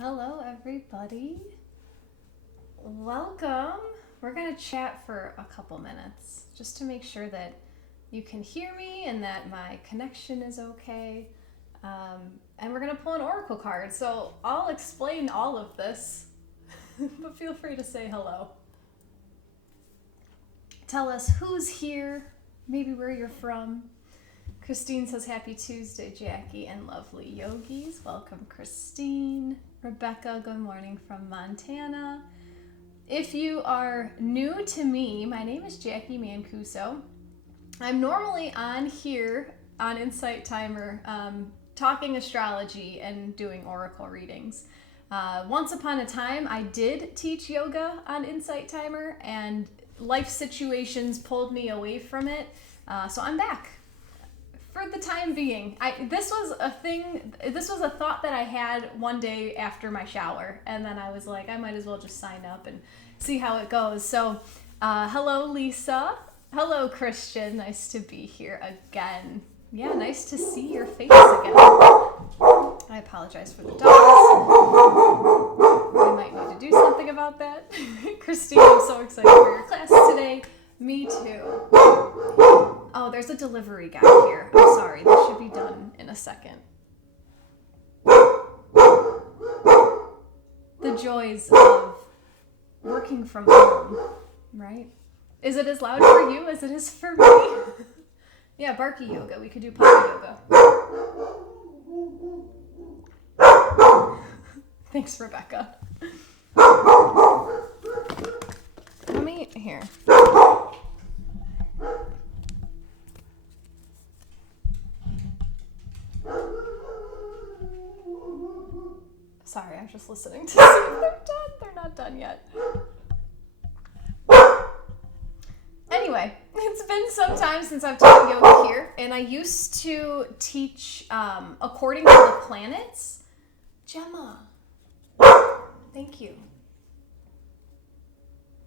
Hello, everybody. Welcome. We're going to chat for a couple minutes just to make sure that you can hear me and that my connection is okay. And we're going to pull an oracle card. So I'll explain all of this, but feel free to say hello. Tell us who's here, maybe where you're from. Christine says, Happy Tuesday, Jacqui and lovely yogis. Welcome, Christine. Rebecca, good morning from Montana. If you are new to me, my name is Jacqui Mancuso. I'm normally on here on Insight Timer talking astrology and doing oracle readings. Once upon a time, I did teach yoga on Insight Timer, and life situations pulled me away from it. So I'm back. For the time being, this was a thought that I had one day after my shower, and then I was like, I might as well just sign up and see how it goes. So, hello, Lisa. Hello, Christian. Nice to be here again. Yeah, nice to see your face again. I apologize for the dogs. I might need to do something about that. Christine, I'm so excited for your class today. Me too. Oh, there's a delivery guy here. I'm sorry. This should be done in a second. The joys of working from home, right? Is it as loud for you as it is for me? Yeah, barky yoga. We could do puppy yoga. Thanks, Rebecca. Let me, here. Sorry, I'm just listening to see if they're done. They're not done yet. Anyway, it's been some time since I've taught yoga here, and I used to teach according to the planets. Gemma, thank you.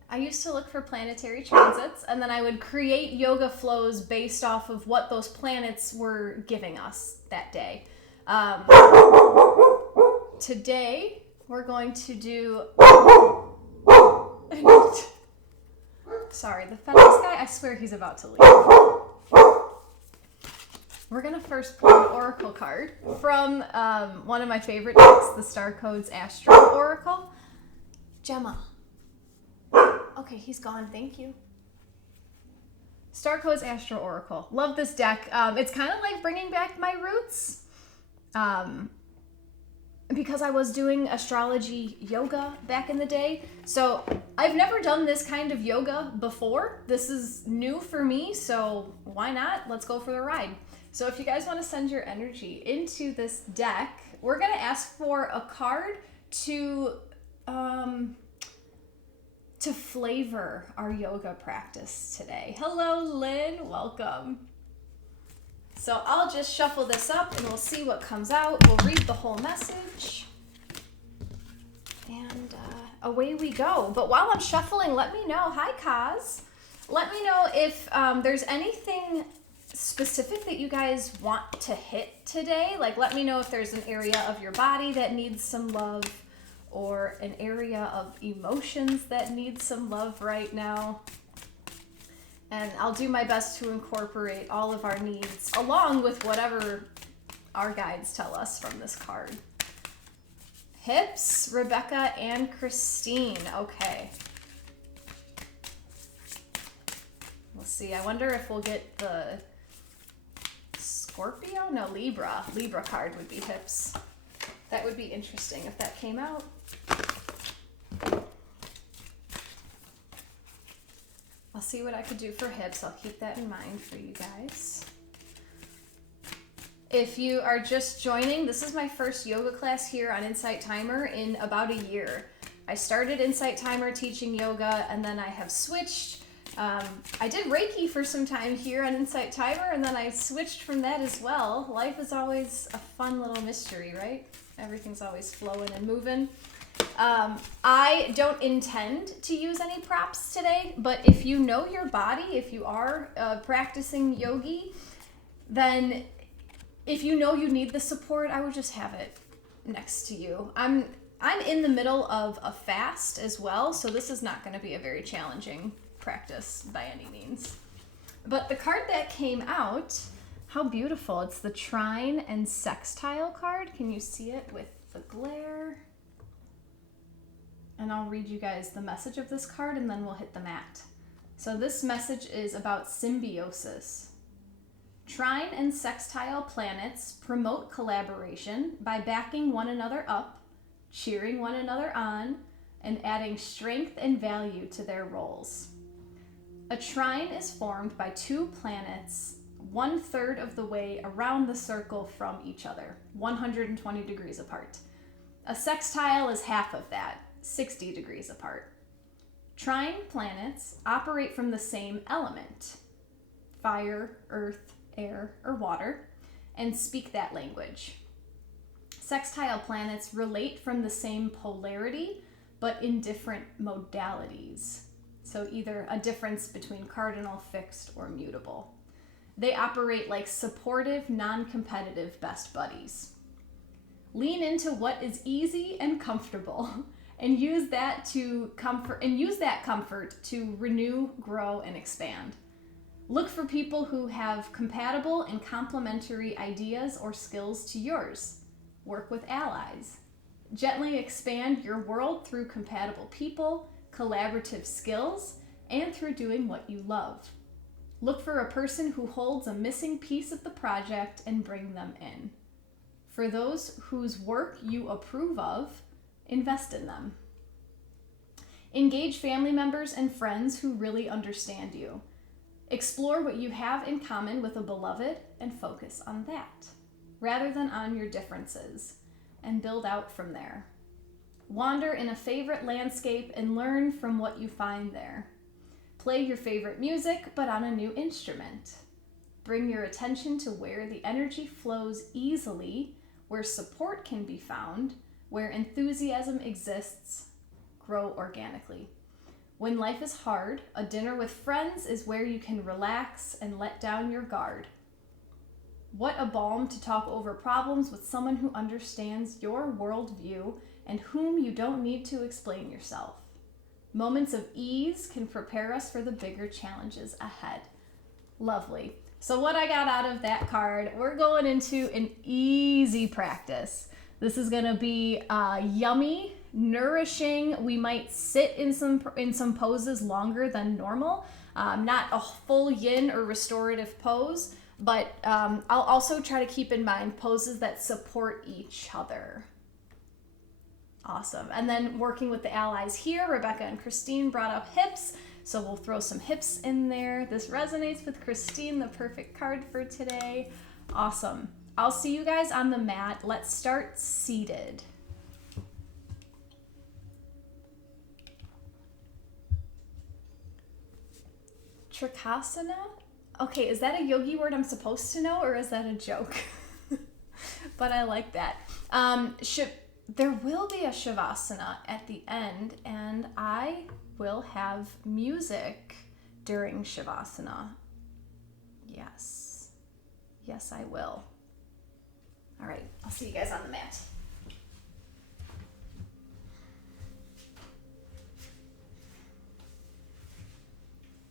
I used to look for planetary transits, and then I would create yoga flows based off of what those planets were giving us that day. Today, we're going to do... Sorry, the FedEx guy, I swear he's about to leave. We're going to first pull an oracle card from one of my favorite decks, the Star Codes Astro Oracle. Gemma. Okay, he's gone. Thank you. Star Codes Astro Oracle. Love this deck. It's kind of like bringing back my roots. Because I was doing astrology yoga back in the day. So I've never done this kind of yoga before. This is new for me, so why not? Let's go for the ride. So if you guys want to send your energy into this deck, we're going to ask for a card to flavor our yoga practice today. Hello, Lynn. Welcome. So I'll just shuffle this up and we'll see what comes out. We'll read the whole message. And away we go. But while I'm shuffling, let me know. Hi, Kaz. Let me know if there's anything specific that you guys want to hit today. Like, let me know if there's an area of your body that needs some love, or an area of emotions that needs some love right now. And I'll do my best to incorporate all of our needs along with whatever our guides tell us from this card. Hips, Rebecca and Christine. Okay. We'll see. I wonder if we'll get the Scorpio? No, Libra. Libra card would be hips. That would be interesting if that came out. I'll see what I could do for hips. I'll keep that in mind for you guys. If you are just joining, this is my first yoga class here on Insight Timer in about a year. I started Insight Timer teaching yoga, and then I have switched. I did Reiki for some time here on Insight Timer, and then I switched from that as well. Life is always a fun little mystery, right? Everything's always flowing and moving. I don't intend to use any props today, but if you know your body, if you are practicing yogi, then if you know you need the support, I would just have it next to you. I'm in the middle of a fast as well, so this is not going to be a very challenging practice by any means. But the card that came out, how beautiful. It's the Trine and Sextile card. Can you see it with the glare? And I'll read you guys the message of this card and then we'll hit the mat. So this message is about symbiosis. Trine and sextile planets promote collaboration by backing one another up, cheering one another on, and adding strength and value to their roles. A trine is formed by two planets 1/3 of the way around the circle from each other, 120 degrees apart. A sextile is half of that, 60 degrees apart. Trine planets operate from the same element, fire, earth, air, or water, and speak that language. Sextile planets relate from the same polarity, but in different modalities. So either a difference between cardinal, fixed, or mutable. They operate like supportive, non-competitive best buddies. Lean into what is easy and comfortable and use that comfort to renew, grow, and expand. Look for people who have compatible and complementary ideas or skills to yours. Work with allies. Gently expand your world through compatible people, collaborative skills, and through doing what you love. Look for a person who holds a missing piece of the project and bring them in. For those whose work you approve of, invest in them. Engage family members and friends who really understand you. Explore what you have in common with a beloved and focus on that, rather than on your differences, and build out from there. Wander in a favorite landscape and learn from what you find there. Play your favorite music, but on a new instrument. Bring your attention to where the energy flows easily, where support can be found, where enthusiasm exists. Grow organically. When life is hard, a dinner with friends is where you can relax and let down your guard. What a balm to talk over problems with someone who understands your worldview and whom you don't need to explain yourself. Moments of ease can prepare us for the bigger challenges ahead. Lovely. So what I got out of that card, we're going into an easy practice. This is going to be yummy, nourishing. We might sit in some poses longer than normal. Not a full yin or restorative pose, but I'll also try to keep in mind poses that support each other. Awesome. And then working with the allies here, Rebecca and Christine brought up hips, so we'll throw some hips in there. This resonates with Christine, the perfect card for today. Awesome. I'll see you guys on the mat. Let's start seated. Trikasana? Okay, is that a yogi word I'm supposed to know, or is that a joke? But I like that. There will be a Shavasana at the end, and I will have music during Shavasana. Yes. Yes, I will. All right, I'll see you guys on the mat.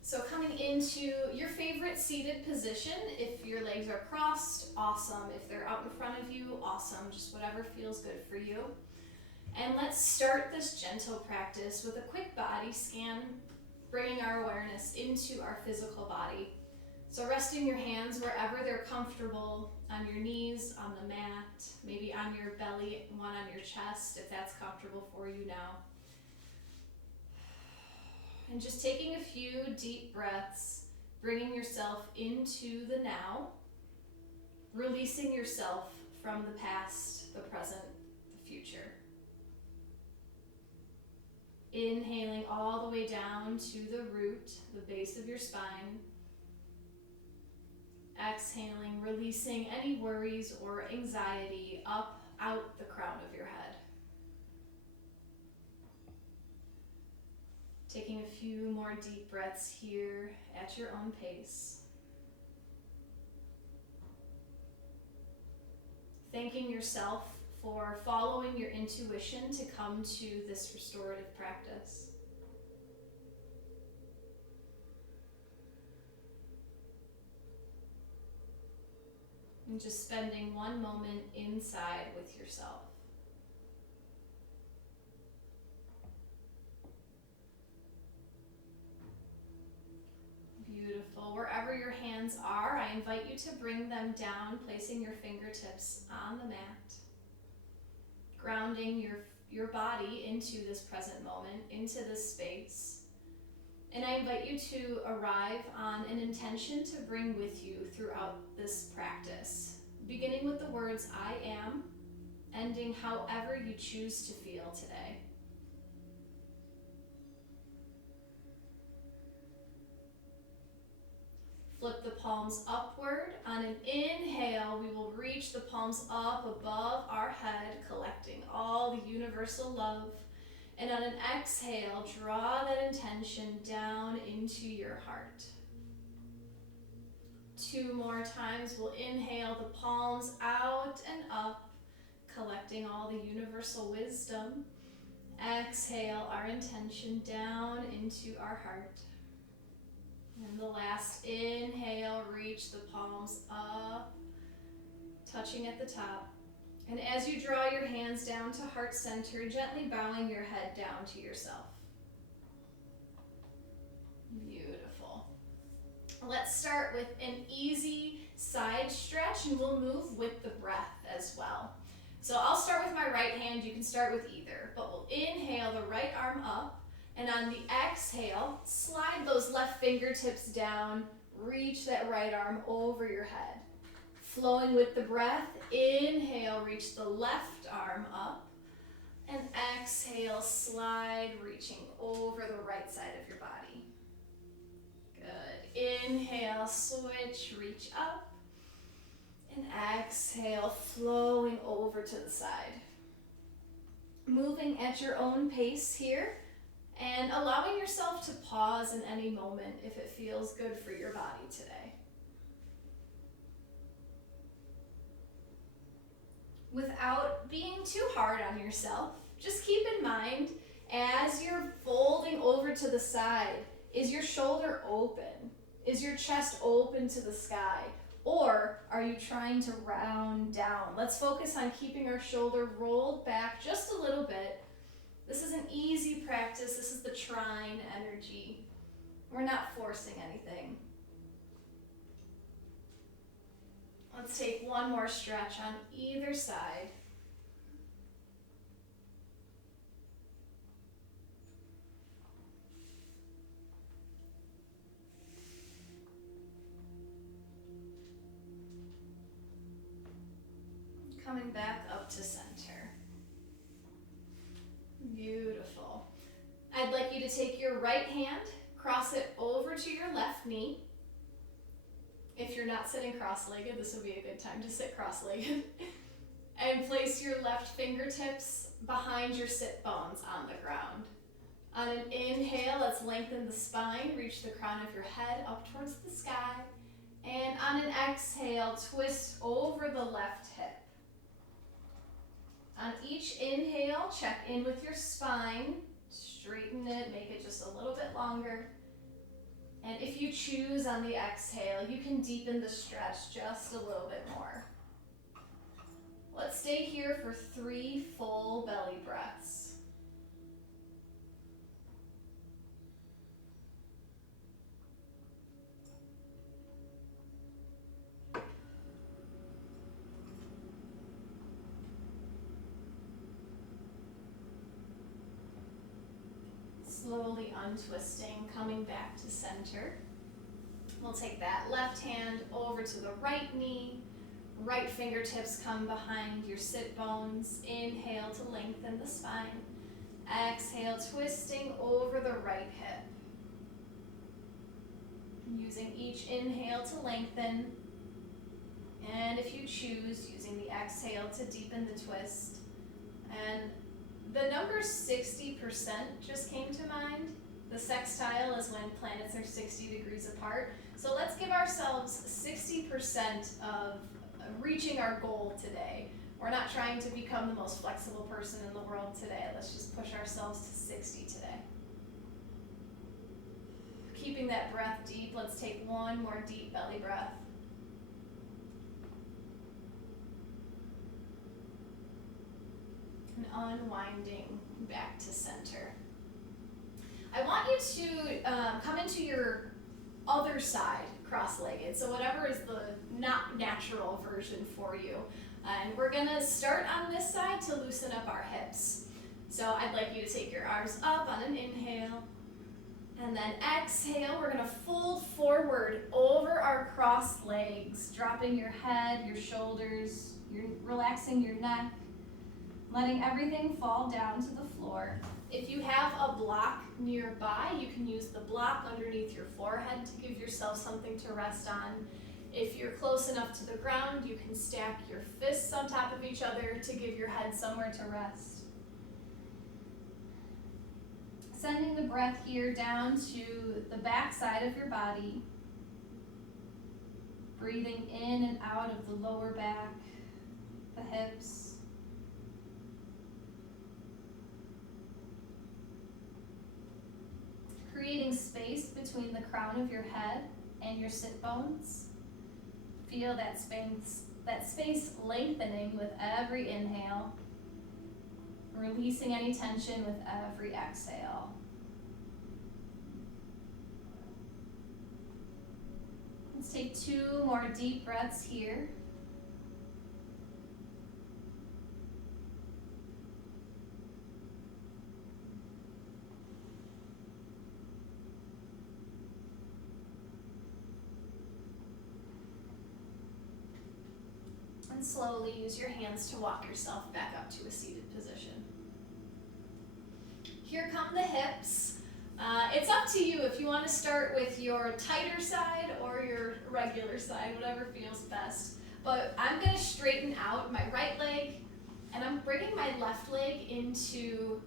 So coming into your favorite seated position, if your legs are crossed, awesome. If they're out in front of you, awesome. Just whatever feels good for you. And let's start this gentle practice with a quick body scan, bringing our awareness into our physical body. So resting your hands wherever they're comfortable, on your knees, on the mat, maybe on your belly, one on your chest, if that's comfortable for you now. And just taking a few deep breaths, bringing yourself into the now, releasing yourself from the past, the present, the future. Inhaling all the way down to the root, the base of your spine. Exhaling, releasing any worries or anxiety up, out the crown of your head. Taking a few more deep breaths here at your own pace. Thanking yourself for following your intuition to come to this restorative practice. And just spending one moment inside with yourself. Beautiful. Wherever your hands are, I invite you to bring them down, placing your fingertips on the mat, grounding your body into this present moment, into this space. And I invite you to arrive on an intention to bring with you throughout this practice, beginning with the words, I am, ending however you choose to feel today. Flip the palms upward. On an inhale, we will reach the palms up above our head, collecting all the universal love. And on an exhale, draw that intention down into your heart. 2 more times, we'll inhale the palms out and up, collecting all the universal wisdom. Exhale our intention down into our heart. And the last inhale, reach the palms up, touching at the top. And as you draw your hands down to heart center, gently bowing your head down to yourself. Beautiful. Let's start with an easy side stretch, and we'll move with the breath as well. So I'll start with my right hand. You can start with either, but we'll inhale the right arm up, and on the exhale, slide those left fingertips down, reach that right arm over your head. Flowing with the breath, inhale, reach the left arm up, and exhale, slide, reaching over the right side of your body. Good. Inhale, switch, reach up, and exhale, flowing over to the side. Moving at your own pace here, and allowing yourself to pause in any moment if it feels good for your body today. Without being too hard on yourself, just keep in mind, as you're folding over to the side, is your shoulder open? Is your chest open to the sky? Or are you trying to round down? Let's focus on keeping our shoulder rolled back just a little bit. This is an easy practice. This is the Trine energy. We're not forcing anything. Let's take one more stretch on either side. Coming back up to center. Beautiful. I'd like you to take your right hand, cross it over to your left knee. If you're not sitting cross-legged, this would be a good time to sit cross-legged. And place your left fingertips behind your sit bones on the ground. On an inhale, let's lengthen the spine, reach the crown of your head up towards the sky. And on an exhale, twist over the left hip. On each inhale, check in with your spine, straighten it, make it just a little bit longer. And if you choose on the exhale, you can deepen the stretch just a little bit more. Let's stay here for 3 full belly breaths. Slowly untwisting, coming back to center. We'll take that left hand over to the right knee. Right fingertips come behind your sit bones. Inhale to lengthen the spine. Exhale, twisting over the right hip. Using each inhale to lengthen. And if you choose, using the exhale to deepen the twist. And the number 60% just came to mind. The sextile is when planets are 60 degrees apart. So let's give ourselves 60% of reaching our goal today. We're not trying to become the most flexible person in the world today. Let's just push ourselves to 60 today. Keeping that breath deep, let's take one more deep belly breath. And unwinding back to center. I want you to come into your other side cross-legged, so whatever is the not natural version for you. And we're gonna start on this side to loosen up our hips. So I'd like you to take your arms up on an inhale, and then exhale, we're gonna fold forward over our crossed legs, dropping your head, your shoulders, you're relaxing your neck, letting everything fall down to the floor. If you have a block nearby, you can use the block underneath your forehead to give yourself something to rest on. If you're close enough to the ground, you can stack your fists on top of each other to give your head somewhere to rest. Sending the breath here down to the back side of your body. Breathing in and out of the lower back, the hips. Creating space between the crown of your head and your sit bones. Feel that space lengthening with every inhale, releasing any tension with every exhale. Let's take 2 more deep breaths here. And slowly use your hands to walk yourself back up to a seated position. Here come the hips. It's up to you if you want to start with your tighter side or your regular side, whatever feels best. But I'm going to straighten out my right leg, and I'm bringing my left leg into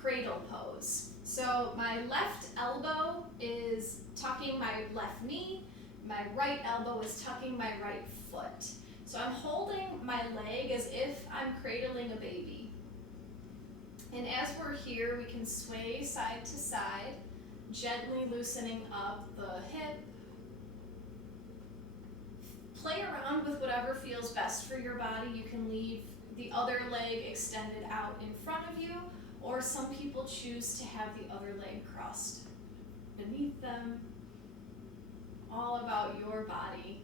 cradle pose. So my left elbow is tucking my left knee, my right elbow is tucking my right foot. So I'm holding my leg as if I'm cradling a baby. And as we're here, we can sway side to side, gently loosening up the hip. Play around with whatever feels best for your body. You can leave the other leg extended out in front of you, or some people choose to have the other leg crossed beneath them. All about your body.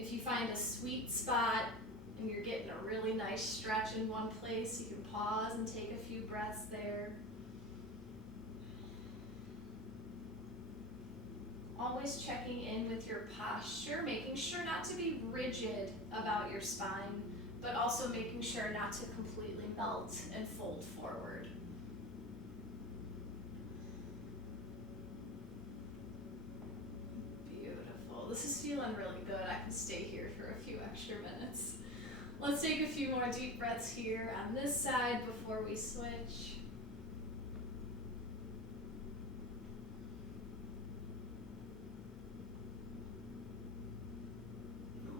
If you find a sweet spot and you're getting a really nice stretch in one place, you can pause and take a few breaths there. Always checking in with your posture, making sure not to be rigid about your spine, but also making sure not to completely melt and fold forward. Beautiful. This is feeling really good. I can stay here for a few extra minutes. Let's take a few more deep breaths here on this side before we switch.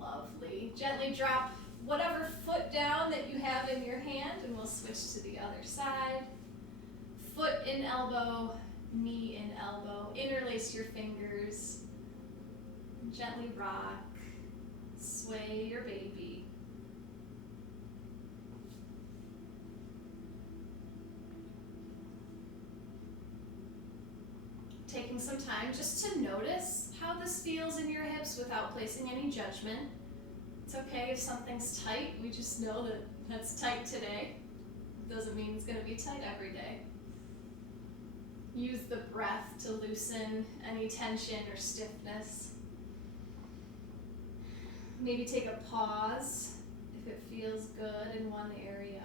Lovely. Gently drop whatever foot down that you have in your hand, and we'll switch to the other side. Foot in elbow, knee in elbow. Interlace your fingers. Gently rock. Sway your baby. Taking some time just to notice how this feels in your hips without placing any judgment. It's okay if something's tight. We just know that that's tight today. It doesn't mean it's going to be tight every day. Use the breath to loosen any tension or stiffness. Maybe take a pause if it feels good in one area.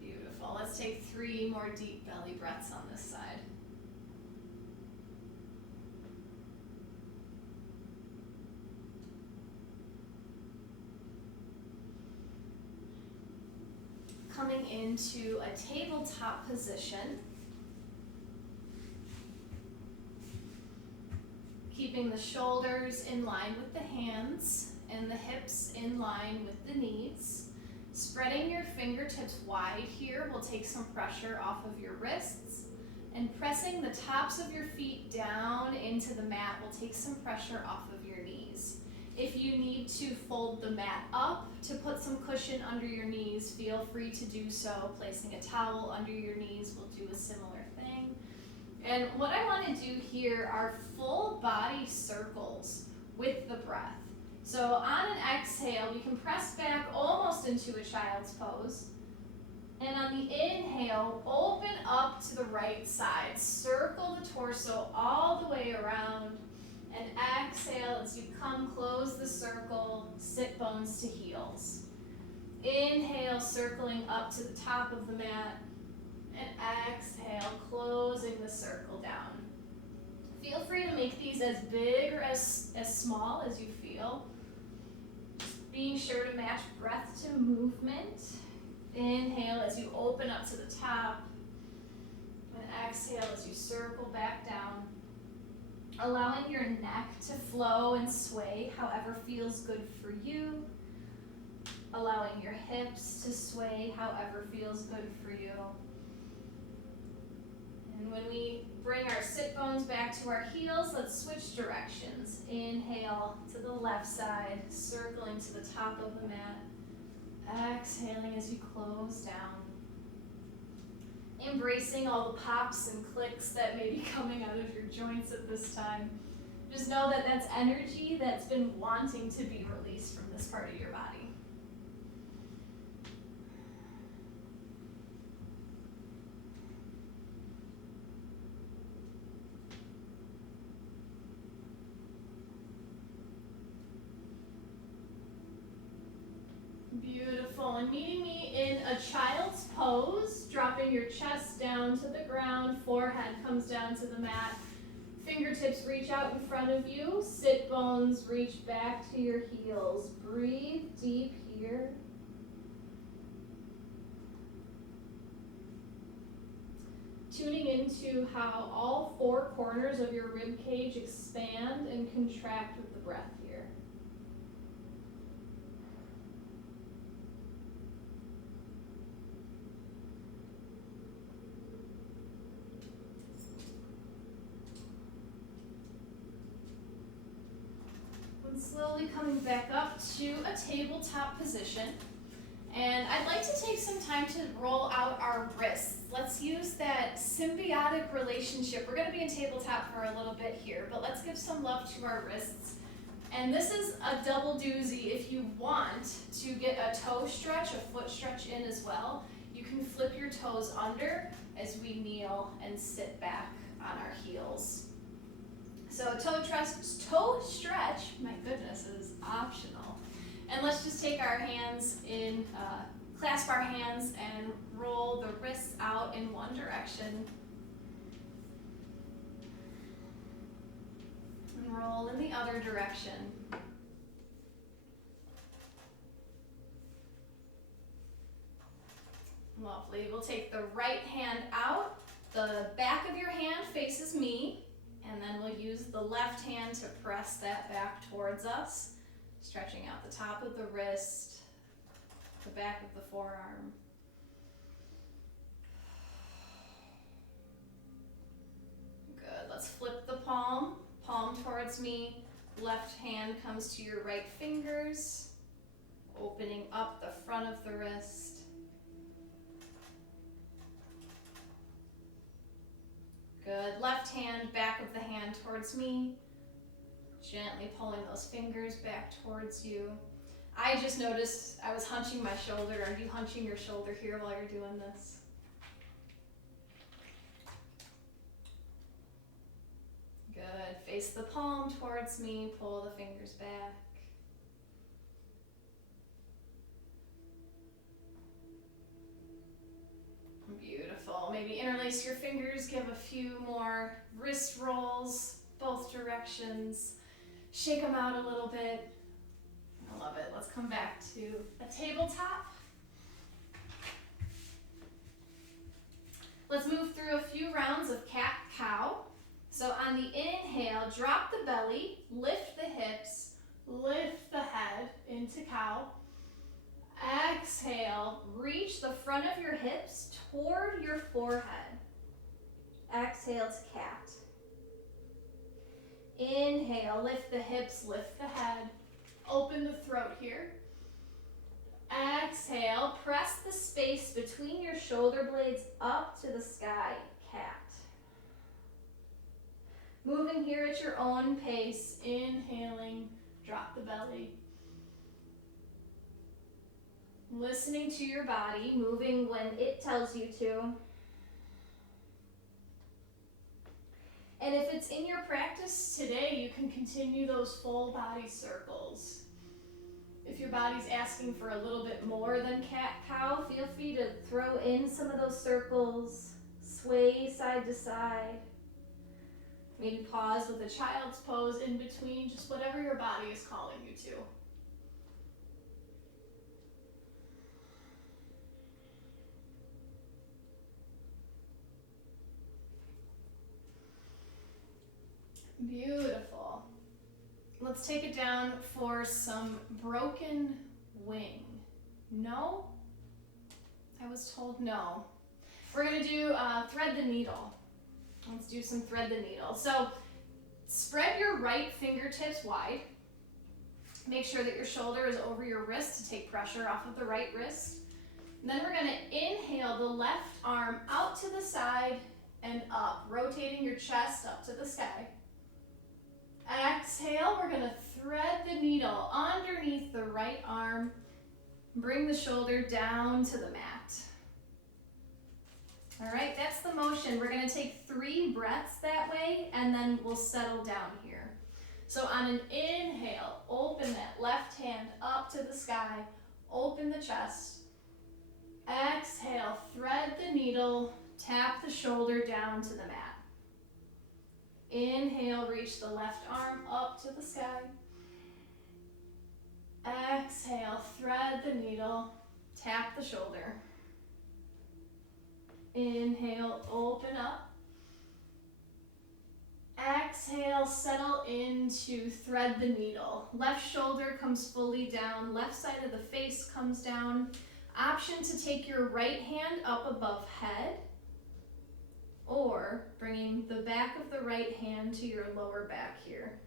Beautiful. Let's take 3 more deep belly breaths on this side. Coming into a tabletop position. Keeping the shoulders in line with the hands and the hips in line with the knees. Spreading your fingertips wide here will take some pressure off of your wrists, and pressing the tops of your feet down into the mat will take some pressure off of your knees. If you need to fold the mat up to put some cushion under your knees, feel free to do so. Placing a towel under your knees will do a similar thing. And what I want to do here are full body circles with the breath. So on an exhale, we can press back almost into a child's pose. And on the inhale, open up to the right side. Circle the torso all the way around. And exhale as you come, close the circle, sit bones to heels. Inhale, circling up to the top of the mat. And exhale, closing the circle down. Feel free to make these as big or as small as you feel. Just being sure to match breath to movement. Inhale as you open up to the top. And exhale as you circle back down. Allowing your neck to flow and sway however feels good for you. Allowing your hips to sway however feels good for you. And when we bring our sit bones back to our heels, let's switch directions. Inhale to the left side, circling to the top of the mat. Exhaling as you close down. Embracing all the pops and clicks that may be coming out of your joints at this time. Just know that that's energy that's been wanting to be released from this part of your body. Beautiful. And meeting me in a child's pose, dropping your chest down to the ground, forehead comes down to the mat, fingertips reach out in front of you, sit bones reach back to your heels. Breathe deep here. Tuning into how all four corners of your rib cage expand and contract with the breath here. Slowly coming back up to a tabletop position. And I'd like to take some time to roll out our wrists. Let's use that symbiotic relationship. We're going to be in tabletop for a little bit here, but let's give some love to our wrists. And this is a double doozy. If you want to get a toe stretch, a foot stretch in as well, you can flip your toes under as we kneel and sit back on our heels. So toe stretch, my goodness, is optional. And let's just take our hands in, clasp our hands and roll the wrists out in one direction. And roll in the other direction. Lovely. We'll take the right hand out. The back of your hand faces me. And then we'll use the left hand to press that back towards us, stretching out the top of the wrist, the back of the forearm. Good. Let's flip the palm towards me. Left hand comes to your right fingers, opening up the front of the wrist. Good. Left hand, back of the hand towards me. Gently pulling those fingers back towards you. I just noticed I was hunching my shoulder. Are you hunching your shoulder here while you're doing this? Good. Face the palm towards me. Pull the fingers back. Beautiful. Maybe interlace your fingers, give a few more wrist rolls, both directions. Shake them out a little bit. I love it. Let's come back to a tabletop. Let's move through a few rounds of cat-cow. So on the inhale, drop the belly, lift the hips, lift the head into cow. Exhale, reach the front of your hips toward your forehead. Exhale to cat. Inhale, lift the hips, lift the head. Open the throat here. Exhale, press the space between your shoulder blades up to the sky, cat. Moving here at your own pace, inhaling, drop the belly. Listening to your body, moving when it tells you to. And if it's in your practice today, you can continue those full body circles. If your body's asking for a little bit more than cat-cow, feel free to throw in some of those circles, sway side to side. Maybe pause with a child's pose in between, just whatever your body is calling you to. Beautiful. Let's take it down for some broken wing. No? I was told no. We're going to do thread the needle. Let's do some thread the needle. So spread your right fingertips wide. Make sure that your shoulder is over your wrist to take pressure off of the right wrist. And then we're going to inhale the left arm out to the side and up, rotating your chest up to the sky. Exhale, we're going to thread the needle underneath the right arm. Bring the shoulder down to the mat. All right, that's the motion. We're going to take 3 breaths that way, and then we'll settle down here. So on an inhale, open that left hand up to the sky. Open the chest. Exhale, thread the needle. Tap the shoulder down to the mat. Inhale, reach the left arm up to the sky. Exhale, thread the needle, tap the shoulder. Inhale, open up. Exhale, settle into thread the needle. Left shoulder comes fully down, left side of the face comes down. Option to take your right hand up above head, or bringing the back of the right hand to your lower back here.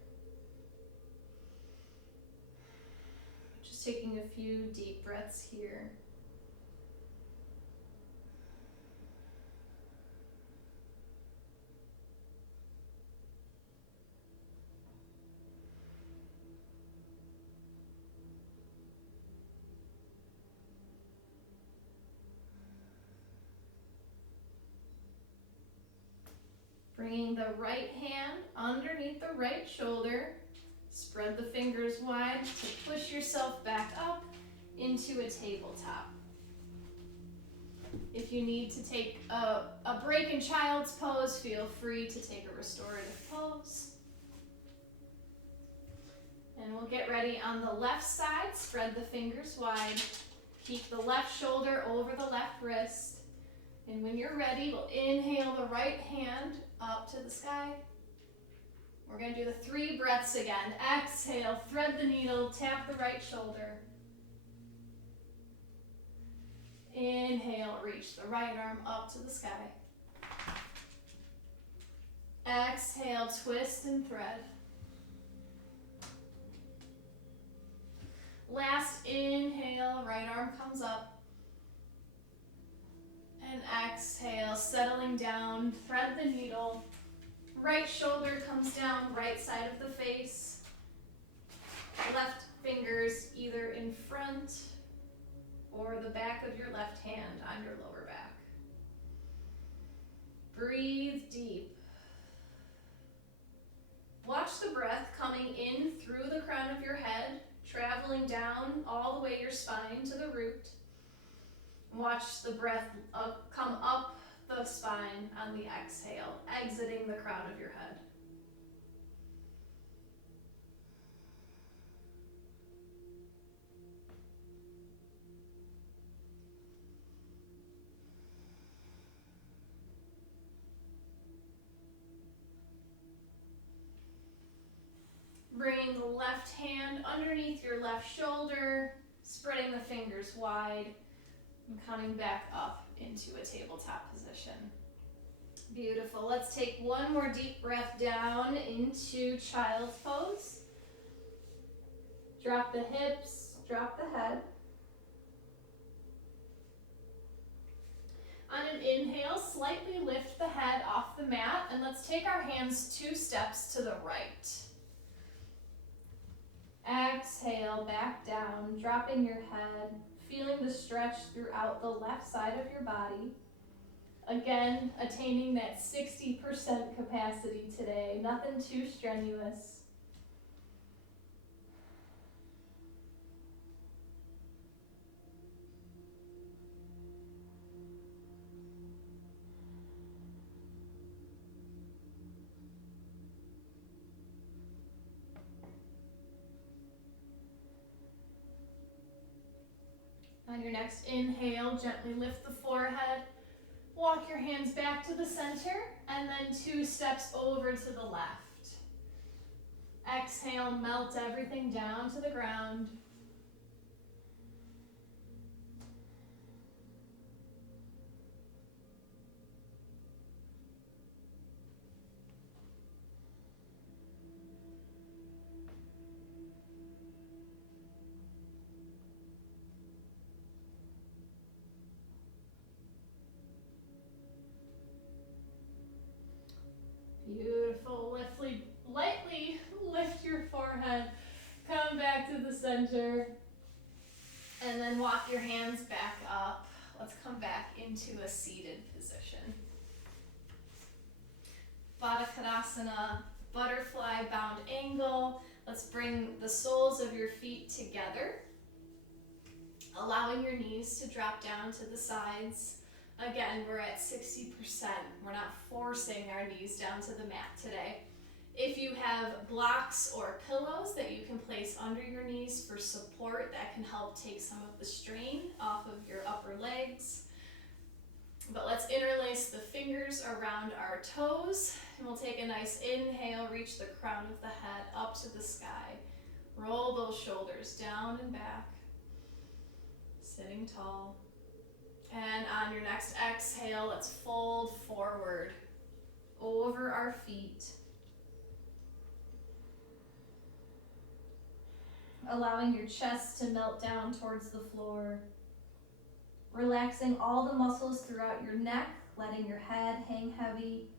Just taking a few deep breaths here. Bringing the right hand underneath the right shoulder. Spread the fingers wide to push yourself back up into a tabletop. If you need to take a break in child's pose, feel free to take a restorative pose. And we'll get ready on the left side. Spread the fingers wide. Keep the left shoulder over the left wrist. And when you're ready, we'll inhale the right hand up to the sky. We're going to do the 3 breaths again. Exhale, thread the needle, tap the right shoulder. Inhale, reach the right arm up to the sky. Exhale, twist and thread. Last inhale, right arm comes up. And exhale, settling down, thread the needle. Right shoulder comes down, right side of the face. Left fingers either in front or the back of your left hand on your lower back. Breathe deep. Watch the breath coming in through the crown of your head, traveling down all the way your spine to the root. Watch the breath come up the spine on the exhale, exiting the crown of your head. left hand underneath your left shoulder, spreading the fingers wide, and coming back up into a tabletop position. Beautiful. Let's take one more deep breath down into child's pose. Drop the hips, drop the head. On an inhale, slightly lift the head off the mat, and let's take our hands 2 steps to the right. Exhale, back down, dropping your head, feeling the stretch throughout the left side of your body. Again, attaining that 60% capacity today, nothing too strenuous. On your next inhale, gently lift the forehead, walk your hands back to the center, and then 2 steps over to the left. Exhale, melt everything down to the ground. Beautiful. Lightly lift your forehead, come back to the center, and then walk your hands back up. Let's come back into a seated position. Baddha Konasana, butterfly bound angle. Let's bring the soles of your feet together, allowing your knees to drop down to the sides. Again, we're at 60%. We're not forcing our knees down to the mat today. If you have blocks or pillows that you can place under your knees for support, that can help take some of the strain off of your upper legs. But let's interlace the fingers around our toes, and we'll take a nice inhale, reach the crown of the head up to the sky. Roll those shoulders down and back, sitting tall. And on your next exhale, let's fold forward over our feet, allowing your chest to melt down towards the floor, relaxing all the muscles throughout your neck, letting your head hang heavy.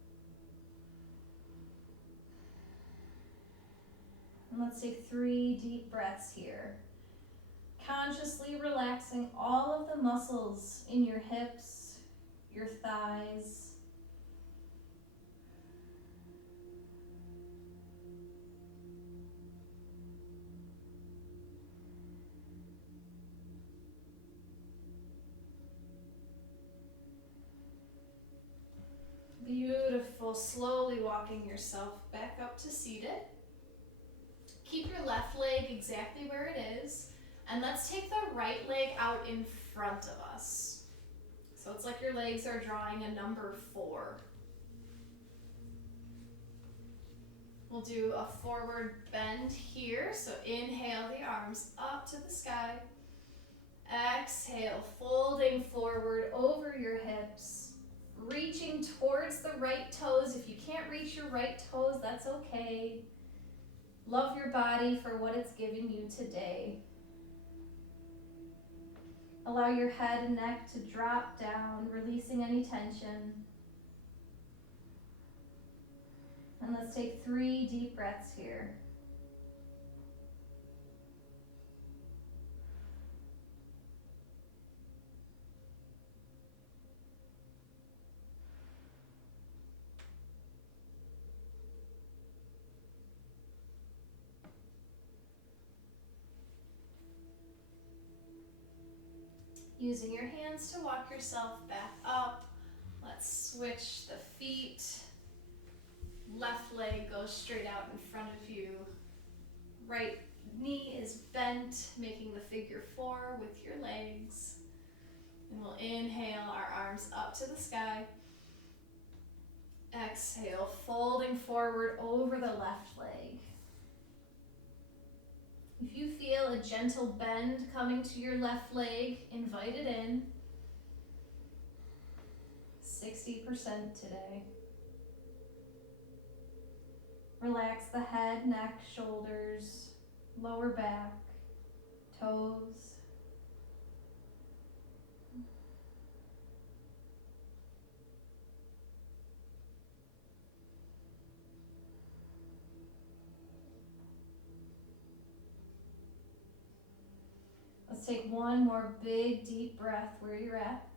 And let's take 3 deep breaths here. Consciously relaxing all of the muscles in your hips, your thighs. Beautiful. Slowly walking yourself back up to seated. Keep your left leg exactly where it is. And let's take the right leg out in front of us. So it's like your legs are drawing a number 4. We'll do a forward bend here. So inhale the arms up to the sky. Exhale, folding forward over your hips. Reaching towards the right toes. If you can't reach your right toes, that's okay. Love your body for what it's giving you today. Allow your head and neck to drop down, releasing any tension. And let's take 3 deep breaths here. Using your hands to walk yourself back up. Let's switch the feet. Left leg goes straight out in front of you. Right knee is bent, making the figure 4 with your legs. And we'll inhale our arms up to the sky. Exhale, folding forward over the left leg. If you feel a gentle bend coming to your left leg, invite it in. 60% today. Relax the head, neck, shoulders, lower back, toes. Let's take one more big deep breath where you're at.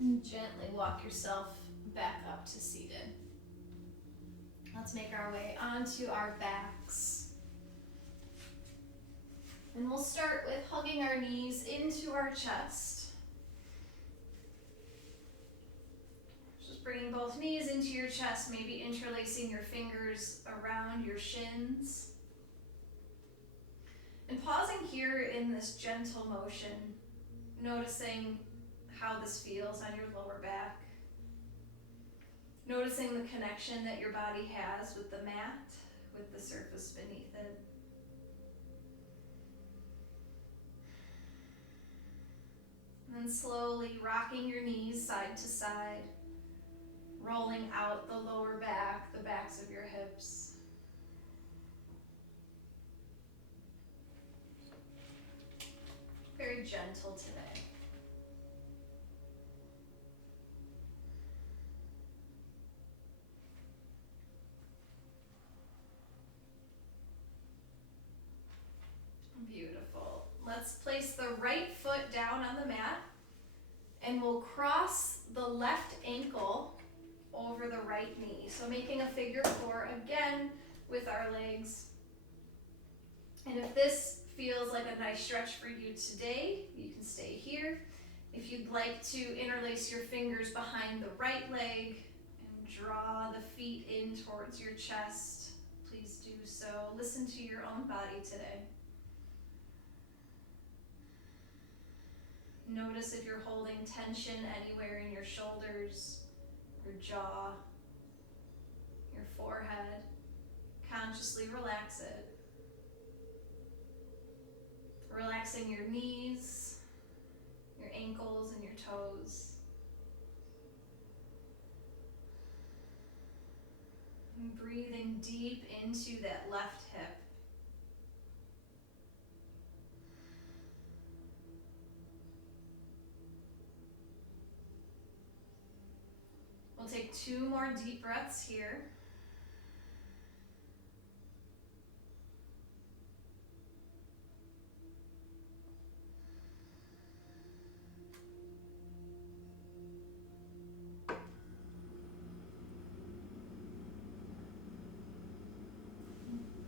And gently walk yourself back up to seated. Let's make our way onto our backs. And we'll start with hugging our knees into our chest. Just bringing both knees into your chest, maybe interlacing your fingers around your shins. And pausing here in this gentle motion, noticing how this feels on your lower back. Noticing the connection that your body has with the mat, with the surface beneath it. And then slowly rocking your knees side to side, rolling out the lower back, the backs of your hips. Very gentle today. Beautiful. Let's place the right foot down on the mat and we'll cross the left ankle over the right knee. So making a figure four again with our legs. And if this feels like a nice stretch for you today, you can stay here. If you'd like to interlace your fingers behind the right leg and draw the feet in towards your chest, please do so. Listen to your own body today. Notice if you're holding tension anywhere in your shoulders, your jaw, your forehead. Consciously relax it. Relaxing your knees, your ankles, and your toes. And breathing deep into that left hip. We'll take 2 more deep breaths here.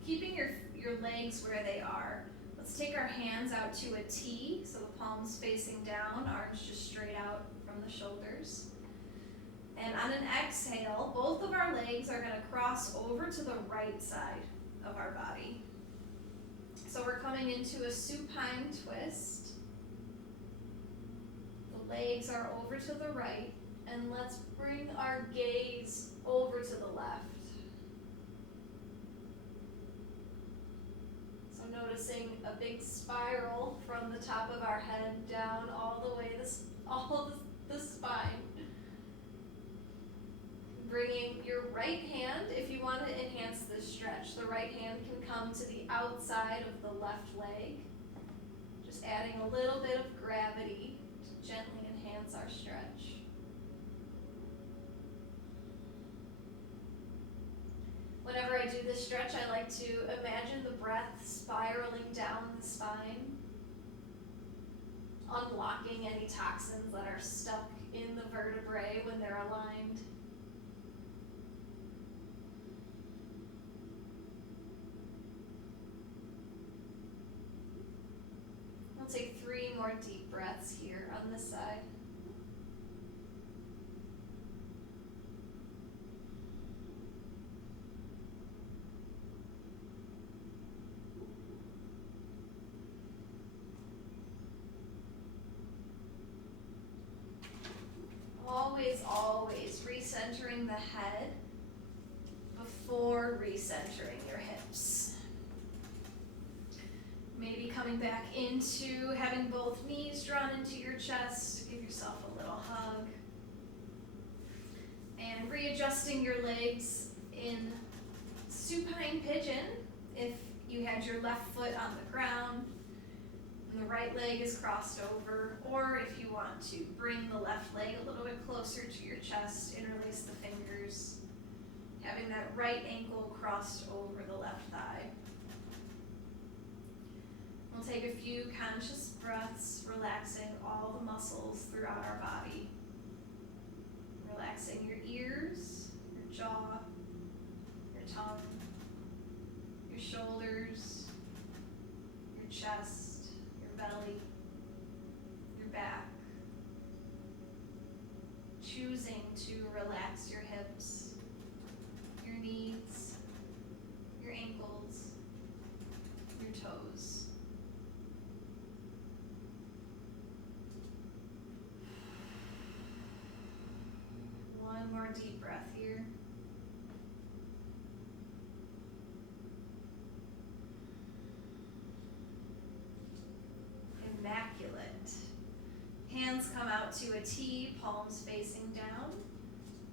Keeping your legs where they are. Let's take our hands out to a T, so the palms facing down, arms just straight out from the shoulders. And on an exhale, both of our legs are going to cross over to the right side of our body. So we're coming into a supine twist. The legs are over to the right, and let's bring our gaze over to the left. So noticing a big spiral from the top of our head down all the way, all the spine. Bringing your right hand, if you want to enhance this stretch, the right hand can come to the outside of the left leg. Just adding a little bit of gravity to gently enhance our stretch. Whenever I do this stretch, I like to imagine the breath spiraling down the spine, unlocking any toxins that are stuck in the vertebrae when they're aligned. We'll take 3 more deep breaths here on this side. always, always recentering the head before recentering your hips. Maybe coming back into having both knees drawn into your chest. Give yourself a little hug. And readjusting your legs in supine pigeon if you had your left foot on the ground and the right leg is crossed over, or if you want to bring the left leg a little bit closer to your chest, interlace the fingers, having that right ankle crossed over the left thigh. We'll take a few conscious breaths, relaxing all the muscles throughout our body. Relaxing your ears, your jaw, your tongue, your shoulders, your chest, your belly, your back. Choosing to relax your hips, your knees, your ankles, your toes. One more deep breath here. Immaculate. Hands come out to a T, palms facing down.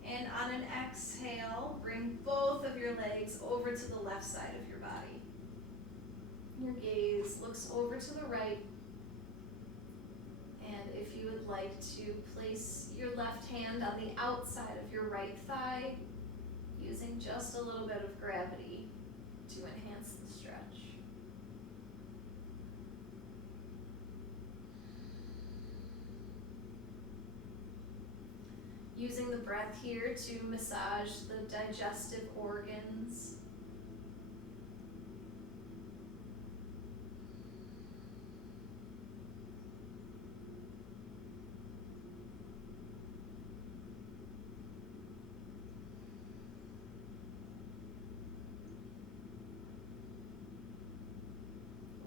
And on an exhale, bring both of your legs over to the left side of your body. Your gaze looks over to the right. And if you would like to place your left hand on the outside of your right thigh, using just a little bit of gravity to enhance the stretch. Using the breath here to massage the digestive organs.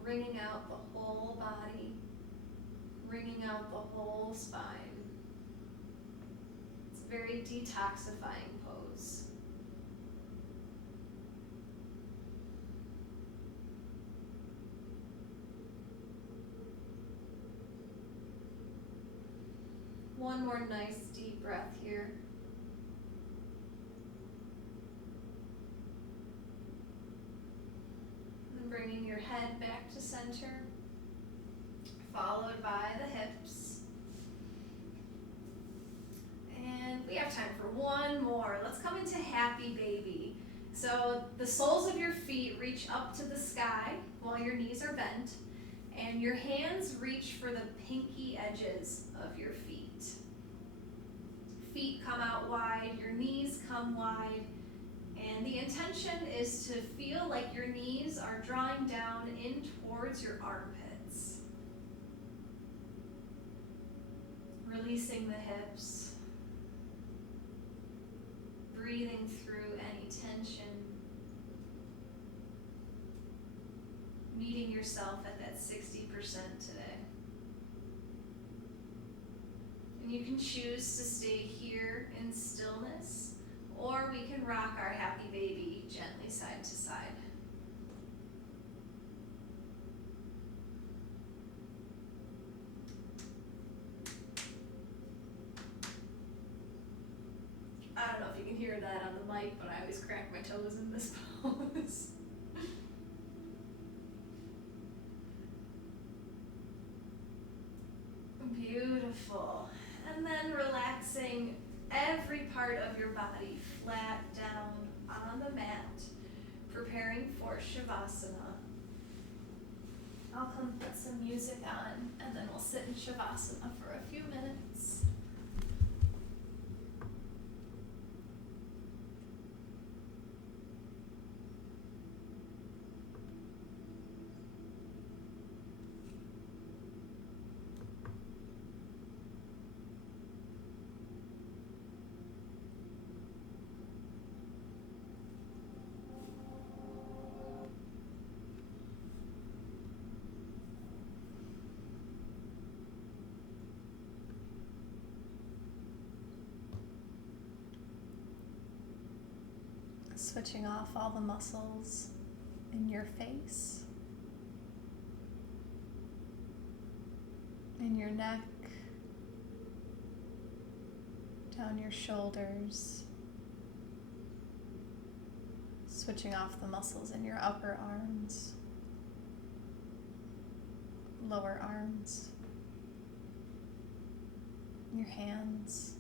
Wringing out the whole body, wringing out the whole spine. It's a very detoxifying pose. One more nice deep breath here. Bringing your head back to center, followed by the hips. And we have time for one more. Let's come into happy baby. So the soles of your feet reach up to the sky while your knees are bent, and your hands reach for the pinky edges of your feet. Feet come out wide, your knees come wide. And the intention is to feel like your knees are drawing down in towards your armpits. Releasing the hips. Breathing through any tension. Meeting yourself at that 60% today. And you can choose to stay here in stillness, or we can rock our happy baby gently side to side. I don't know if you can hear that on the mic, but I always crack my toes in this pose. Beautiful. And then relaxing every part of your body flat down on the mat, preparing for Shavasana. I'll come put some music on, and then we'll sit in Shavasana for a few minutes. Switching off all the muscles in your face, in your neck, down your shoulders. Switching off the muscles in your upper arms, lower arms, your hands.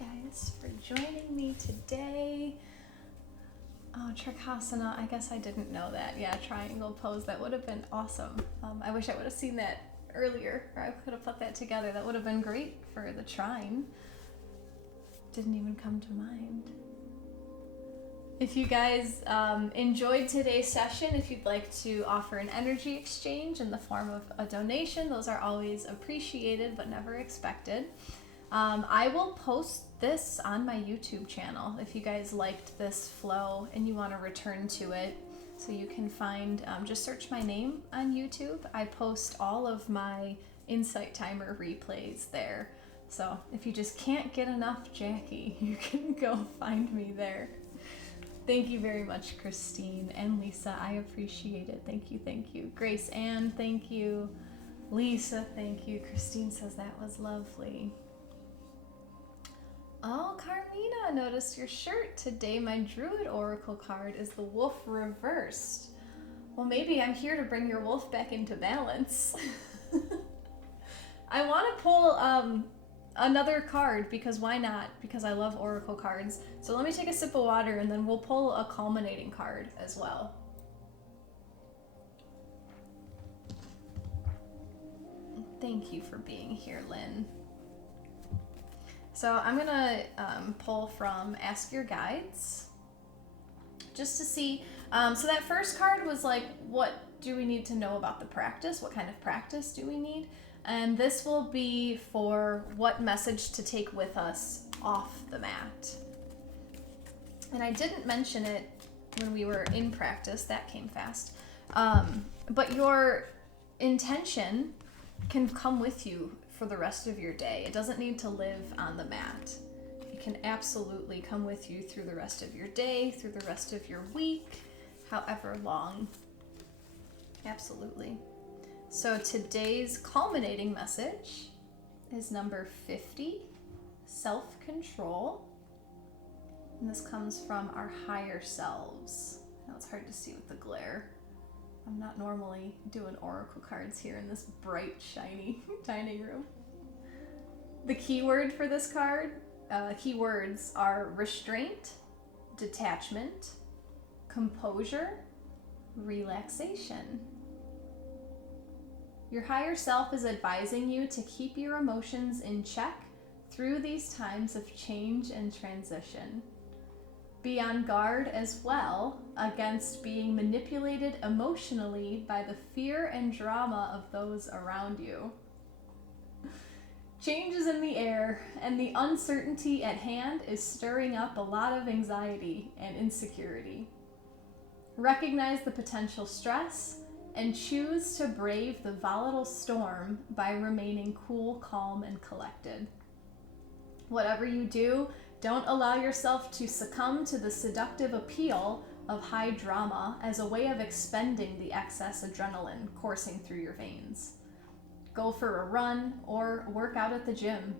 guys for joining me today. Oh, Trikhasana, I guess I didn't know that. Yeah, triangle pose, that would have been awesome. I wish I would have seen that earlier, or I could have put that together. That would have been great for the Trine. Didn't even come to mind. If you guys enjoyed today's session, if you'd like to offer an energy exchange in the form of a donation, those are always appreciated but never expected. I will post this on my YouTube channel if you guys liked this flow and you want to return to it. So you can find, just search my name on YouTube. I post all of my Insight Timer replays there. So if you just can't get enough Jacqui, you can go find me there. Thank you very much, Christine and Lisa. I appreciate it. Thank you, thank you. Grace Ann, thank you. Lisa, thank you. Christine says that was lovely. Oh, Carmina, noticed your shirt. Today my Druid Oracle card is the Wolf reversed. Well, maybe I'm here to bring your wolf back into balance. I want to pull another card, because why not? Because I love Oracle cards. So let me take a sip of water and then we'll pull a culminating card as well. Thank you for being here, Lynn. So I'm gonna pull from Ask Your Guides, just to see. So that first card was like, what do we need to know about the practice? What kind of practice do we need? And this will be for what message to take with us off the mat. And I didn't mention it when we were in practice, that came fast. But your intention can come with you for the rest of your day. It doesn't need to live on the mat. It can absolutely come with you through the rest of your day, through the rest of your week, however long. Absolutely. So today's culminating message is number 50, self-control. And this comes from our higher selves. Now it's hard to see with the glare. I'm not normally doing oracle cards here in this bright, shiny dining room. The keyword for this card, keywords are restraint, detachment, composure, relaxation. Your higher self is advising you to keep your emotions in check through these times of change and transition. Be on guard as well against being manipulated emotionally by the fear and drama of those around you. Change is in the air, and the uncertainty at hand is stirring up a lot of anxiety and insecurity. Recognize the potential stress and choose to brave the volatile storm by remaining cool, calm, and collected. Whatever you do, don't allow yourself to succumb to the seductive appeal of high drama as a way of expending the excess adrenaline coursing through your veins. Go for a run or work out at the gym.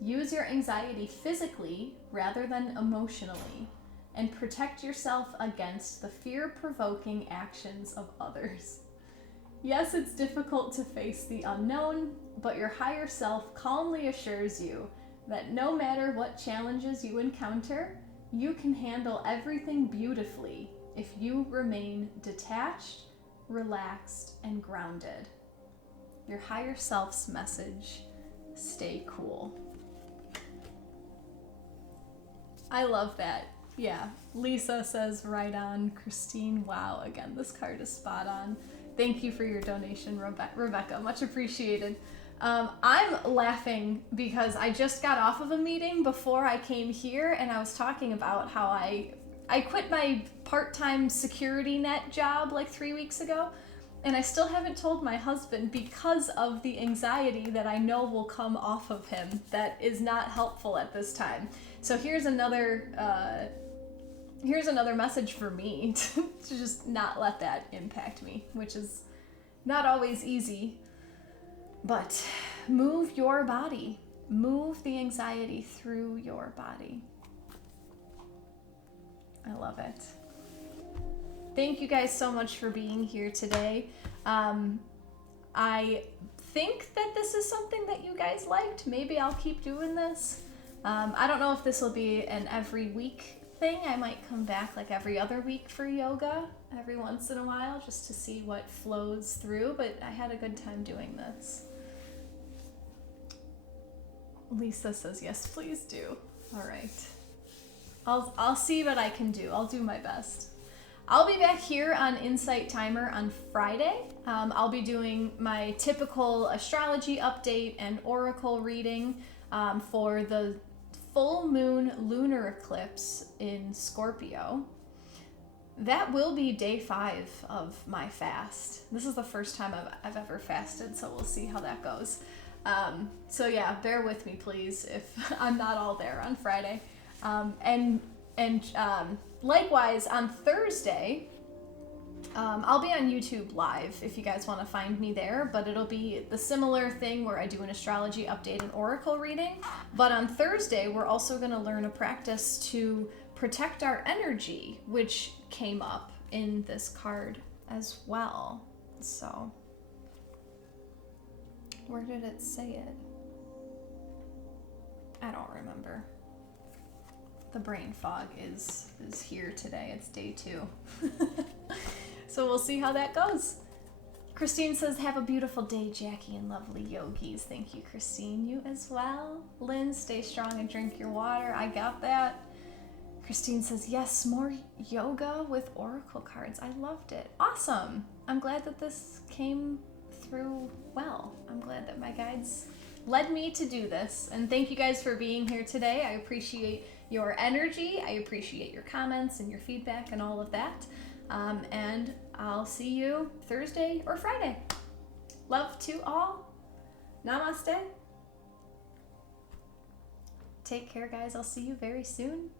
Use your anxiety physically rather than emotionally, and protect yourself against the fear-provoking actions of others. Yes, it's difficult to face the unknown, but your higher self calmly assures you that no matter what challenges you encounter, you can handle everything beautifully if you remain detached, relaxed, and grounded. Your higher self's message: stay cool. I love that. Yeah, Lisa says right on. Christine, wow, again, this card is spot on. Thank you for your donation, Rebecca. Much appreciated. I'm laughing because I just got off of a meeting before I came here, and I was talking about how I quit my part-time security net job like 3 weeks ago, and I still haven't told my husband because of the anxiety that I know will come off of him. That is not helpful at this time. So here's another message for me to just not let that impact me, which is not always easy. But move your body. Move the anxiety through your body. I love it. Thank you guys so much for being here today. I think that this is something that you guys liked. Maybe I'll keep doing this. I don't know if this will be an every week thing. I might come back like every other week for yoga every once in a while just to see what flows through, but I had a good time doing this. Lisa says, yes, please do. All right. I'll see what I can do. I'll do my best. I'll be back here on Insight Timer on Friday. I'll be doing my typical astrology update and oracle reading for the full moon lunar eclipse in Scorpio. That will be day 5 of my fast. This is the first time I've ever fasted, so we'll see how that goes. So yeah, bear with me please if I'm not all there on Friday. And likewise on Thursday, I'll be on YouTube live if you guys want to find me there, but it'll be the similar thing where I do an astrology update and oracle reading. But on Thursday, we're also going to learn a practice to protect our energy, which came up in this card as well. So, where did it say it? I don't remember. The brain fog is here today. It's day 2. So we'll see how that goes. Christine says, have a beautiful day, Jacqui and lovely yogis. Thank you, Christine. You as well. Lynn, stay strong and drink your water. I got that. Christine says, yes, more yoga with oracle cards. I loved it. Awesome. I'm glad that this came through well. I'm glad that my guides led me to do this. And thank you guys for being here today. I appreciate your energy. I appreciate your comments and your feedback and all of that. And I'll see you Thursday or Friday. Love to all. Namaste. Take care, guys. I'll see you very soon.